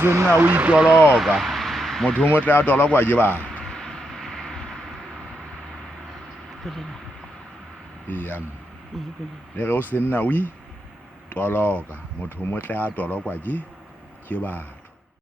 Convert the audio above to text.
se nna o itoloka motho o motle a tolokwa ke batho iya le ge o se nna o itoloka motho o motle a tolokwa ke batho